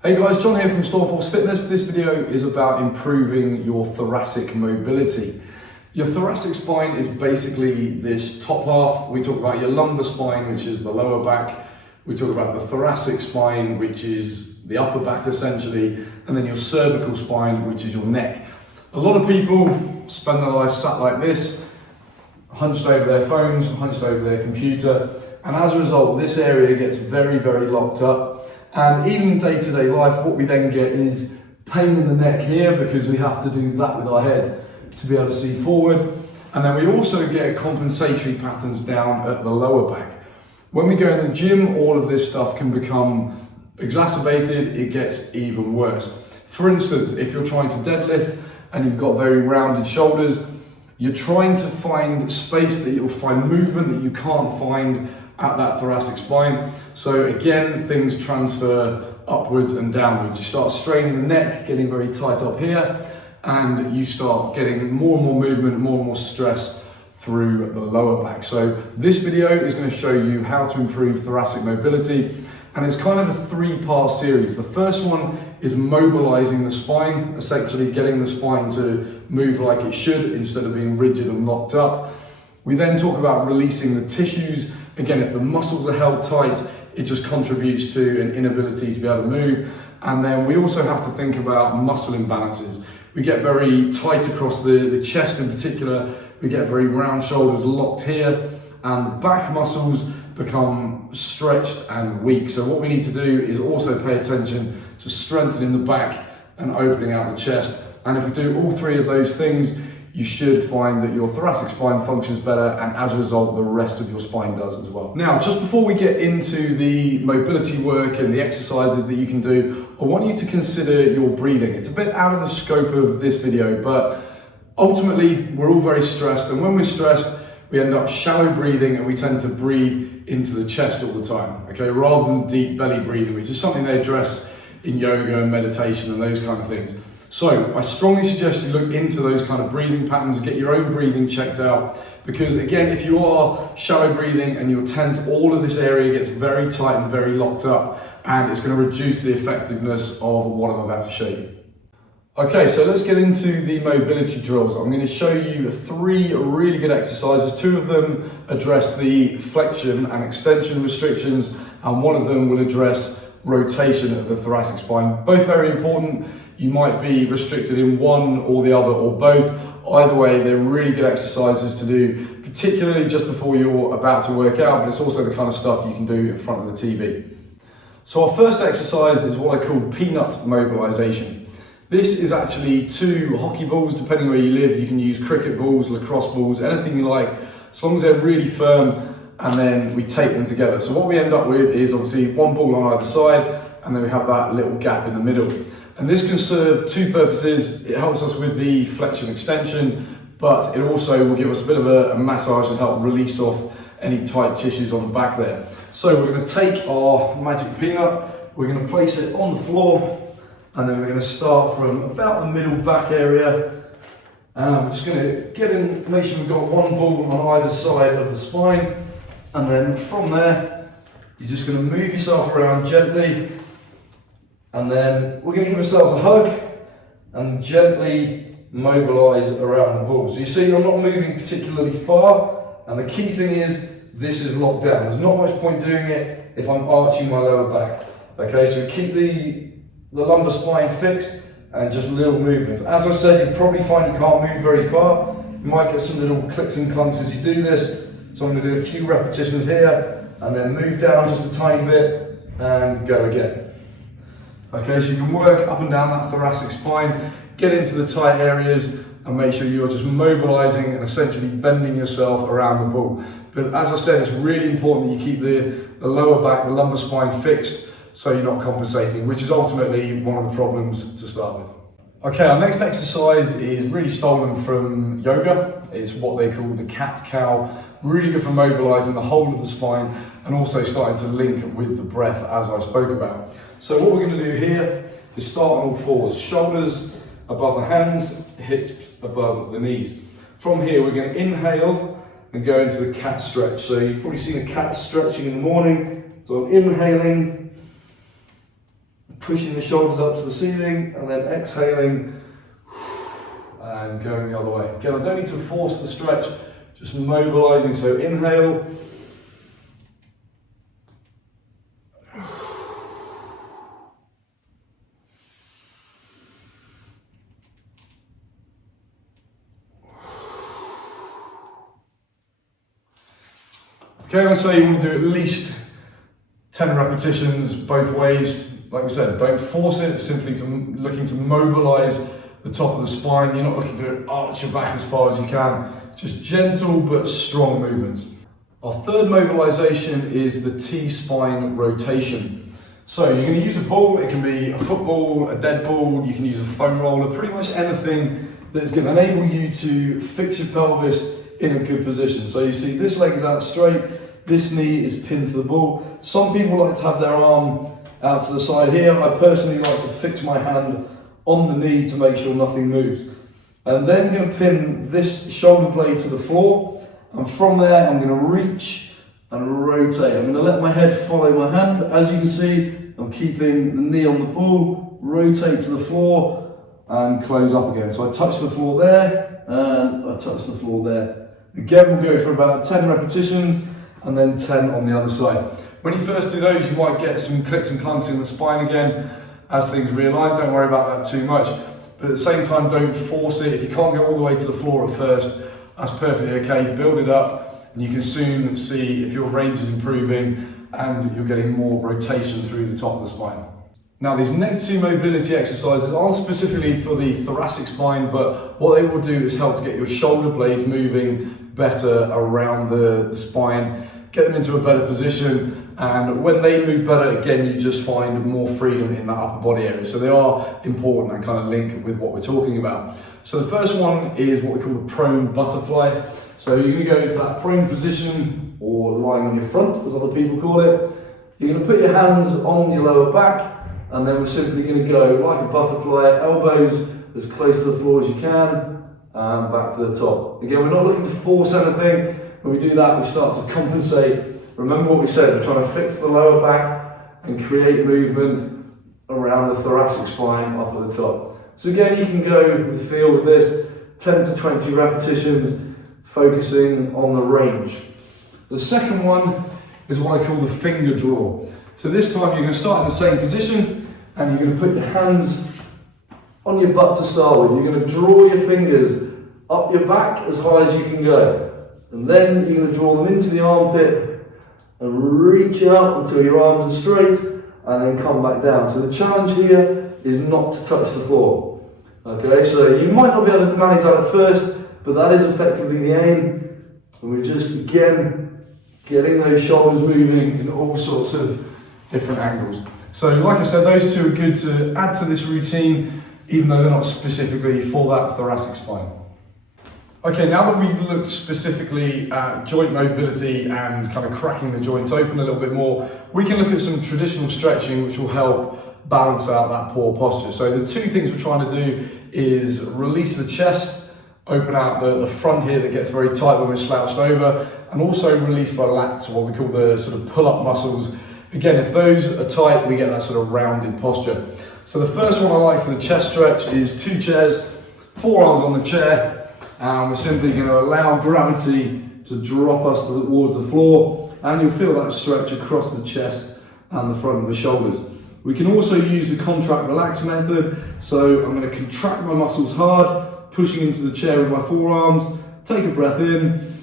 Hey guys, John here from Storeforce Fitness. This video is about improving your thoracic mobility. Your thoracic spine is basically this top half. We talk about your lumbar spine, which is the lower back. We talk about the thoracic spine, which is the upper back essentially, and then your cervical spine, which is your neck. A lot of people spend their life sat like this, hunched over their phones, hunched over their computer, and as a result, this area gets very, very locked up. And even in day-to-day life, what we then get is pain in the neck here because we have to do that with our head to be able to see forward. And then we also get compensatory patterns down at the lower back. When we go in the gym, all of this stuff can become exacerbated, it gets even worse. For instance, if you're trying to deadlift and you've got very rounded shoulders, you're trying to find space that you'll find movement that you can't find at that thoracic spine. So again, things transfer upwards and downwards. You start straining the neck, getting very tight up here, and you start getting more and more movement, more and more stress through the lower back. So this video is going to show you how to improve thoracic mobility, and it's kind of a three-part series. The first one is mobilizing the spine, essentially getting the spine to move like it should instead of being rigid and locked up. We then talk about releasing the tissues. Again, if the muscles are held tight, it just contributes to an inability to be able to move. And then we also have to think about muscle imbalances. We get very tight across the chest in particular. We get very round shoulders locked here, and the back muscles become stretched and weak. So what we need to do is also pay attention to strengthening the back and opening out the chest. And if we do all three of those things, you should find that your thoracic spine functions better, and as a result, the rest of your spine does as well. Now, just before we get into the mobility work and the exercises that you can do, I want you to consider your breathing. It's a bit out of the scope of this video, but ultimately, we're all very stressed, and when we're stressed, we end up shallow breathing and we tend to breathe into the chest all the time, okay, rather than deep belly breathing, which is something they address in yoga and meditation and those kind of things. So I strongly suggest you look into those kind of breathing patterns, get your own breathing checked out, because again, if you are shallow breathing and you're tense, all of this area gets very tight and very locked up, and it's going to reduce the effectiveness of what I'm about to show you. Okay, so let's get into the mobility drills. I'm going to show you three really good exercises. Two of them address the flexion and extension restrictions, and one of them will address rotation of the thoracic spine. Both very important. You might be restricted in one or the other or both. Either way, they're really good exercises to do, particularly just before you're about to work out, but it's also the kind of stuff you can do in front of the TV. So our first exercise is what I call peanut mobilization. This is actually two hockey balls, depending where you live. You can use cricket balls, lacrosse balls, anything you like, as long as they're really firm, and then we tape them together. So what we end up with is obviously one ball on either side, and then we have that little gap in the middle. And this can serve two purposes. It helps us with the flexion extension, but it also will give us a bit of a massage and help release off any tight tissues on the back there. So we're going to take our magic peanut, we're going to place it on the floor, and then we're going to start from about the middle back area. And I'm just going to get in, make sure we've got one ball on either side of the spine, and then from there, you're just going to move yourself around gently. And then we're going to give ourselves a hug and gently mobilize around the ball. So you see I'm not moving particularly far, and the key thing is this is locked down. There's not much point doing it if I'm arching my lower back. Okay, so keep the lumbar spine fixed and just little movements. As I said, you probably find you can't move very far. You might get some little clicks and clunks as you do this. So I'm going to do a few repetitions here and then move down just a tiny bit and go again. Okay, so you can work up and down that thoracic spine, get into the tight areas, and make sure you're just mobilizing and essentially bending yourself around the ball. But as I said, it's really important that you keep the lower back, the lumbar spine fixed, so you're not compensating, which is ultimately one of the problems to start with. Okay, our next exercise is really stolen from yoga. It's what they call the CatCow. Really good for mobilizing the whole of the spine and also starting to link with the breath as I spoke about. So what we're going to do here is start on all fours. Shoulders above the hands, hips above the knees. From here we're going to inhale and go into the cat stretch. So you've probably seen a cat stretching in the morning. So I'm inhaling, pushing the shoulders up to the ceiling, and then exhaling and going the other way. Again, I don't need to force the stretch, just mobilizing. So inhale, okay, let's say you want to do at least 10 repetitions both ways. Like we said, don't force it, simply looking to mobilize the top of the spine. You're not looking to arch your back as far as you can. Just gentle but strong movements. Our third mobilization is the T-spine rotation. So you're going to use a ball. It can be a football, a dead ball. You can use a foam roller, pretty much anything that's going to enable you to fix your pelvis in a good position. So you see this leg is out straight, this knee is pinned to the ball. Some people like to have their arm out to the side here. I personally like to fix my hand on the knee to make sure nothing moves. And then I'm going to pin this shoulder blade to the floor, and from there I'm going to reach and rotate. I'm going to let my head follow my hand. As you can see, I'm keeping the knee on the ball, rotate to the floor and close up again. So I touch the floor there and I touch the floor there. Again, we'll go for about 10 repetitions and then 10 on the other side. When you first do those, you might get some clicks and clunks in the spine again as things realign. Don't worry about that too much. But at the same time, don't force it. If you can't go all the way to the floor at first, that's perfectly okay. Build it up and you can soon see if your range is improving and you're getting more rotation through the top of the spine. Now, these next two mobility exercises aren't specifically for the thoracic spine, but what they will do is help to get your shoulder blades moving better around the spine, get them into a better position, and when they move better, again, you just find more freedom in that upper body area. So they are important and kind of link with what we're talking about. So the first one is what we call the prone butterfly. So you're going to go into that prone position, or lying on your front, as other people call it. You're going to put your hands on your lower back, and then we're simply going to go like a butterfly, elbows as close to the floor as you can, and back to the top. Again, we're not looking to force anything. When we do that, we start to compensate. Remember what we said, we're trying to fix the lower back and create movement around the thoracic spine up at the top. So again, you can go with feel with this, 10 to 20 repetitions, focusing on the range. The second one is what I call the finger draw. So this time you're going to start in the same position and you're going to put your hands on your butt to start with. You're going to draw your fingers up your back as high as you can go. And then you're going to draw them into the armpit and reach out until your arms are straight and then come back down. So the challenge here is not to touch the floor. Okay, so you might not be able to manage that at first, but that is effectively the aim. And we're just, again, getting those shoulders moving in all sorts of different angles. So like I said, those two are good to add to this routine, even though they're not specifically for that thoracic spine. Okay, now that we've looked specifically at joint mobility and kind of cracking the joints open a little bit more, we can look at some traditional stretching which will help balance out that poor posture. So the two things we're trying to do is release the chest, open out the front here that gets very tight when we're slouched over, and also release the lats, what we call the sort of pull-up muscles. Again, if those are tight, we get that sort of rounded posture. So the first one I like for the chest stretch is 2 chairs, forearms on the chair, and we're simply going to allow gravity to drop us towards the floor, and you'll feel that stretch across the chest and the front of the shoulders. We can also use the contract relax method, so I'm going to contract my muscles hard, pushing into the chair with my forearms, take a breath in,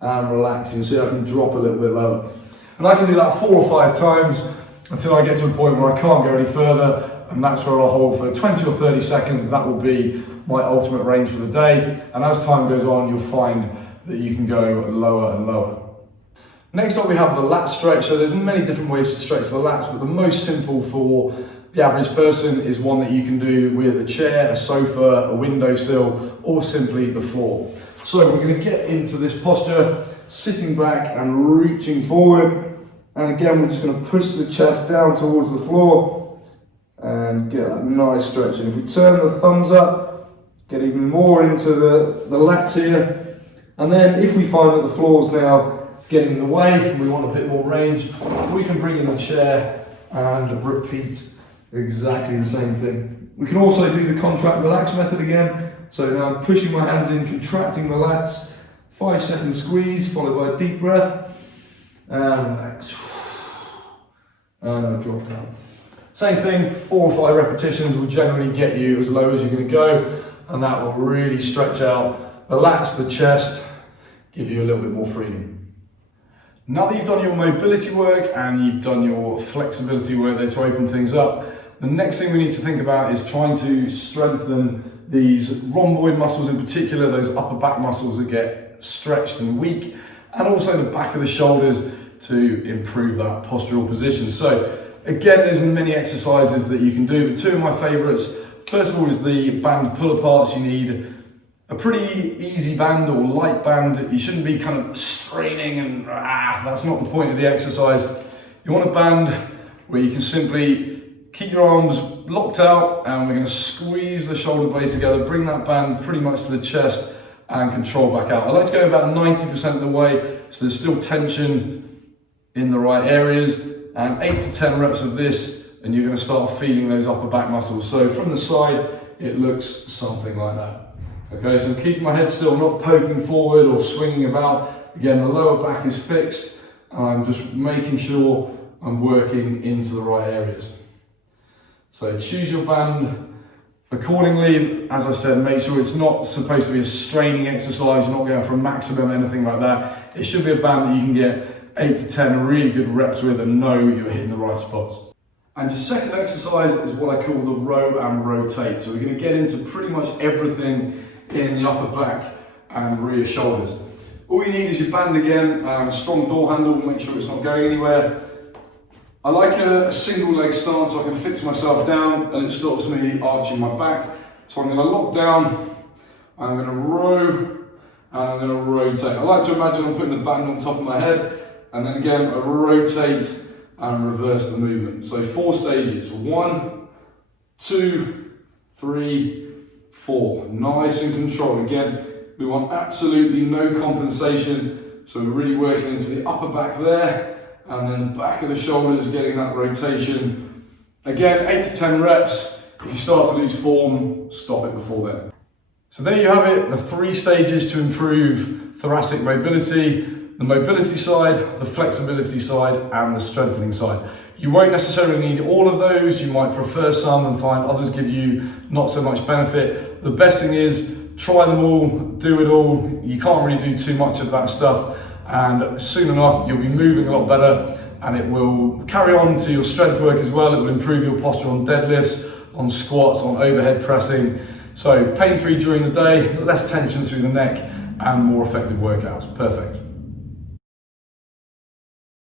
and relax. You can see I can drop a little bit lower. And I can do that 4 or 5 times until I get to a point where I can't go any further, and that's where I'll hold for 20 or 30 seconds. That will be my ultimate range for the day, and as time goes on, you'll find that you can go lower and lower. Next up, we have the lat stretch. So there's many different ways to stretch the lats, but the most simple for the average person is one that you can do with a chair, a sofa, a windowsill, or simply the floor. So we're going to get into this posture, sitting back and reaching forward. And again, we're just going to push the chest down towards the floor and get that nice stretch. And if we turn the thumbs up, get even more into the lats here. And then if we find that the floor's now getting in the way and we want a bit more range, we can bring in the chair and repeat exactly the same thing. We can also do the contract relax method again. So now I'm pushing my hands in, contracting the lats, 5-second squeeze followed by a deep breath, and relax. And I drop down. Same thing, 4 or 5 repetitions will generally get you as low as you're going to go, and that will really stretch out the lats, the chest, give you a little bit more freedom. Now that you've done your mobility work and you've done your flexibility work there to open things up, the next thing we need to think about is trying to strengthen these rhomboid muscles, in particular those upper back muscles that get stretched and weak, and also the back of the shoulders to improve that postural position. So again, there's many exercises that you can do, but 2 of my favorites. First of all is the band pull aparts. You need a pretty easy band or light band. You shouldn't be kind of straining and that's not the point of the exercise. You want a band where you can simply keep your arms locked out, and we're going to squeeze the shoulder blades together, bring that band pretty much to the chest and control back out. I like to go about 90% of the way, so there's still tension in the right areas, and 8 to 10 reps of this and you're going to start feeling those upper back muscles. So from the side it looks something like that. Okay, so I'm keeping my head still, not poking forward or swinging about. Again, the lower back is fixed, and I'm just making sure I'm working into the right areas. So choose your band accordingly. As I said, make sure it's not supposed to be a straining exercise. You're not going for a maximum, anything like that. It should be a band that you can get 8 to 10 really good reps with and know you're hitting the right spots. And your second exercise is what I call the row and rotate. So we're going to get into pretty much everything in the upper back and rear shoulders. All you need is your band again, a strong door handle, make sure it's not going anywhere. I like a single leg stance so I can fix myself down and it stops me arching my back. So I'm going to lock down, I'm going to row, and I'm going to rotate. I like to imagine I'm putting the band on top of my head, and then again I rotate and reverse the movement. So 4 stages, 1, 2, 3, 4. Nice and controlled. Again, we want absolutely no compensation, so we're really working into the upper back there, and then the back of the shoulders, getting that rotation. Again, 8 to 10 reps. If you start to lose form, stop it before then. So there you have it, the 3 stages to improve thoracic mobility: the mobility side, the flexibility side, and the strengthening side. You won't necessarily need all of those. You might prefer some and find others give you not so much benefit. The best thing is try them all, do it all. You can't really do too much of that stuff, and soon enough you'll be moving a lot better, and it will carry on to your strength work as well. It will improve your posture on deadlifts, on squats, on overhead pressing. So pain-free during the day, less tension through the neck, and more effective workouts. Perfect.